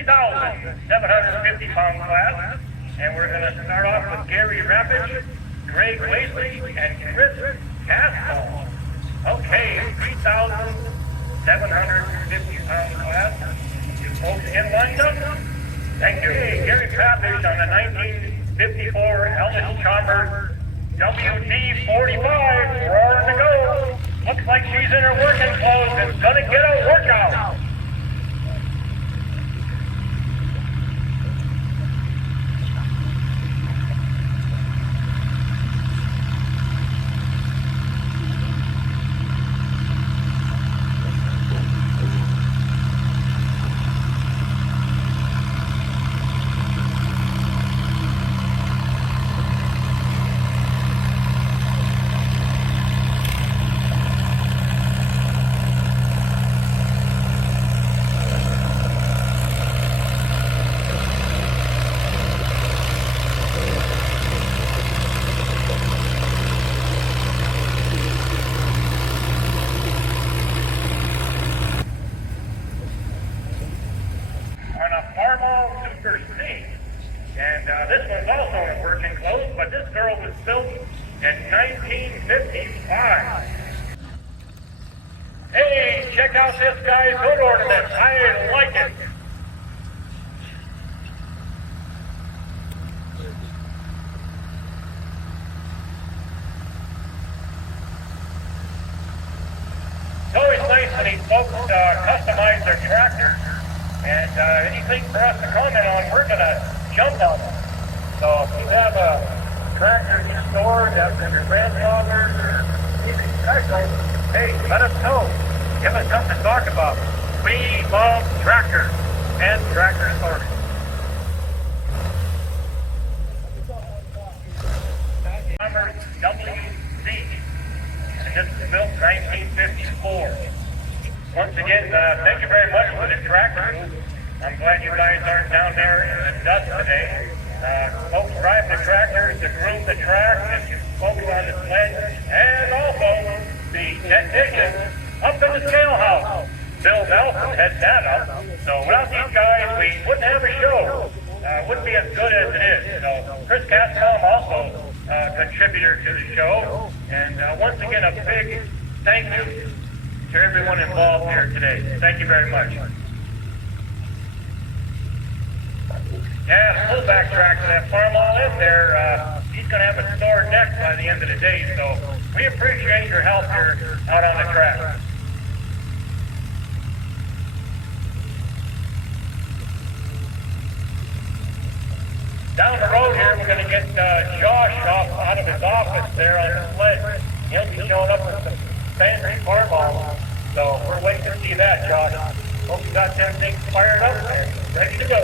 3,750 pound class. And we're going to start off with Gary Rappich, Greg Lacey, and Chris Castle. Okay, 3,750 pound class. You folks get lined up? Thank you. Okay, Gary Rappich on the 1954 Allis Chalmers WD45. Raring to go. Looks like she's in her working clothes and gonna get a workout. And this one's also in working clothes, but this girl was built in 1955. Hey, check out this guy's hood ornament. I like it. It's always nice when these folks customize their tractors. And anything for us to comment on, we're going to jump on it. So if you have a tractor you stored after your grandfather's or even special, hey, let us know. Give us something to talk about. We love tractors and tractor stories. Chalmers WD, and this was built in 1954. Once again, thank you very much for the tractor. I'm glad you guys aren't down there in the dust today. Folks drive the tractors to groom the track, and folks on the sled, and also the technician up in the scale house. Bill Nelson heads that up. So without these guys, we wouldn't have a show. Wouldn't be as good as it is. So Chris Castle also a contributor to the show. And once again, a big thank you to everyone involved here today. Thank you very much. Yeah, pullback track to that farm all in there. He's going to have a sore neck by the end of the day, so we appreciate your help here out on the track. Down the road here, we're going to get Josh off out of his office there on the sled. He'll be showing up with some fancy farm balls, so we're waiting to see that, Josh. Hope you got them things fired up there, ready to go.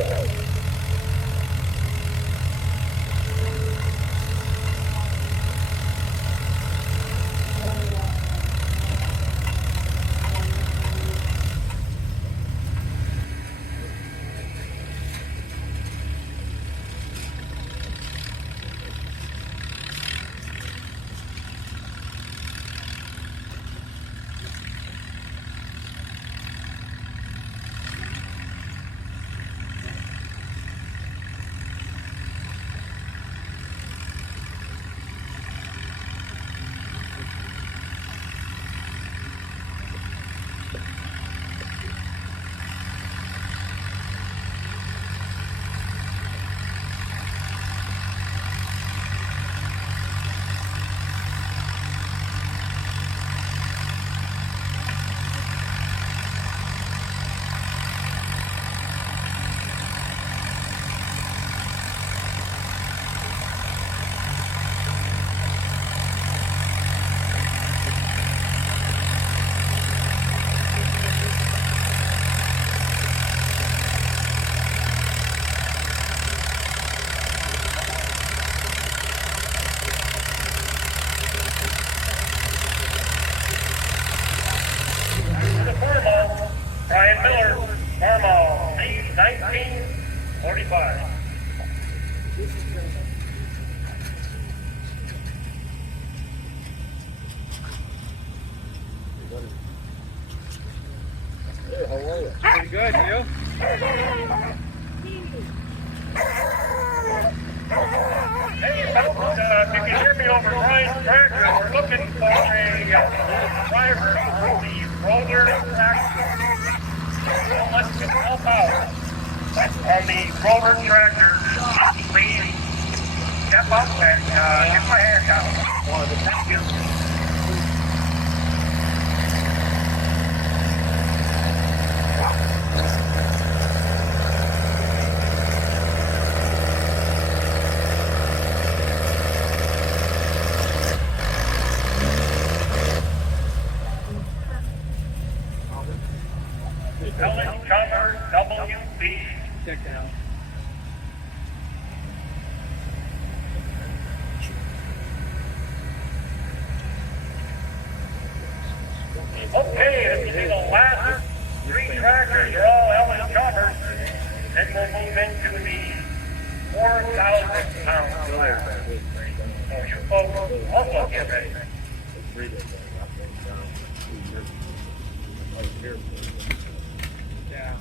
Hey, how are you? Pretty good, you? Hey, folks, if you can hear me over Brian's tractor, we're looking for a driver for the roller tractor. Someone can help out on the roller tractor. Please step up and get my hand out. Thank you. Allis Chalmers WD45. Check that out. Okay, this will be the last three tractors are all Allis Chalmers. Then we'll move into the 4,000 pound class. So you folks also get ready. Yeah.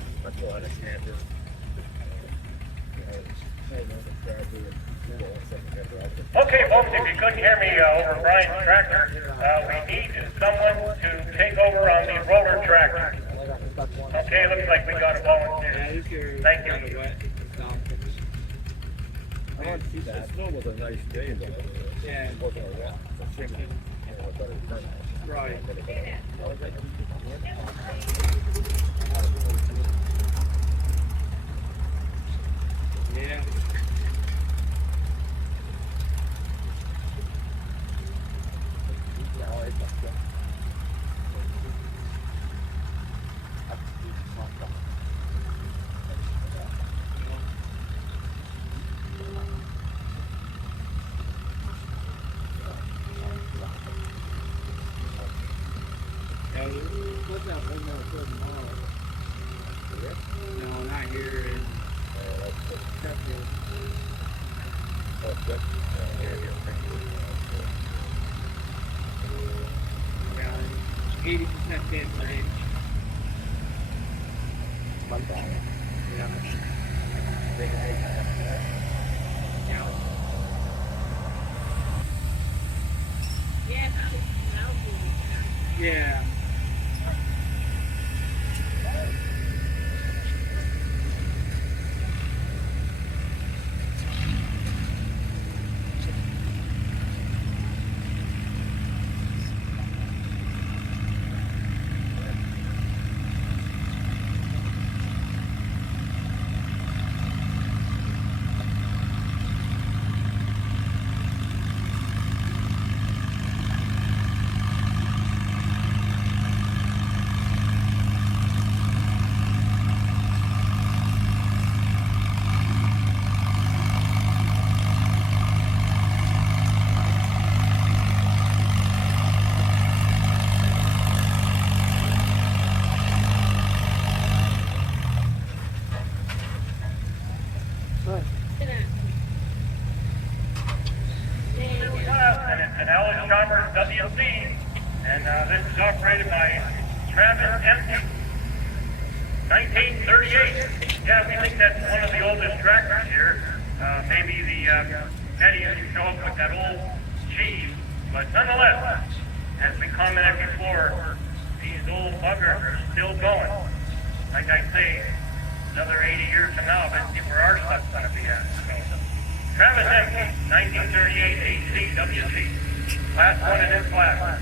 Okay, folks, if you couldn't hear me over Brian's tractor, we need someone to take over on the roller tractor. Okay, looks like we got a volunteer. Thank you. I want to see that. Snow was a nice day, but Yeah. it wasn't a lot. The chicken, better turnout. Right. Yeah. What's that one more foot tomorrow? No, not here in Sheffield. Yeah, 80% chance range. Yeah. Yeah. And it's an Allis Chalmers WD, and this is operated by Travis Empty. 1938. Yeah, we think that's one of the oldest tractors here. Maybe the Eddie didn't show up with that old cheese, but nonetheless, as we commented before, these old buggers are still going. Like I say, another 80 years from now, let's see where our stuff's going to be at. So, Travis Empty, 1938 ACWC. Last one in his class.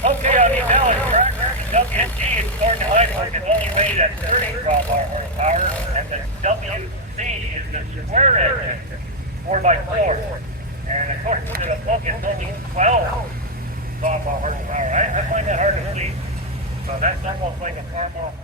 Okay, on these Allis tractors, WD is according to Heidelberg is only rated at 30 horsepower, and the WC is the square engine, 4x4. And according to the book, it's only 12 horsepower. I find that hard to believe. So that's almost like a farm off.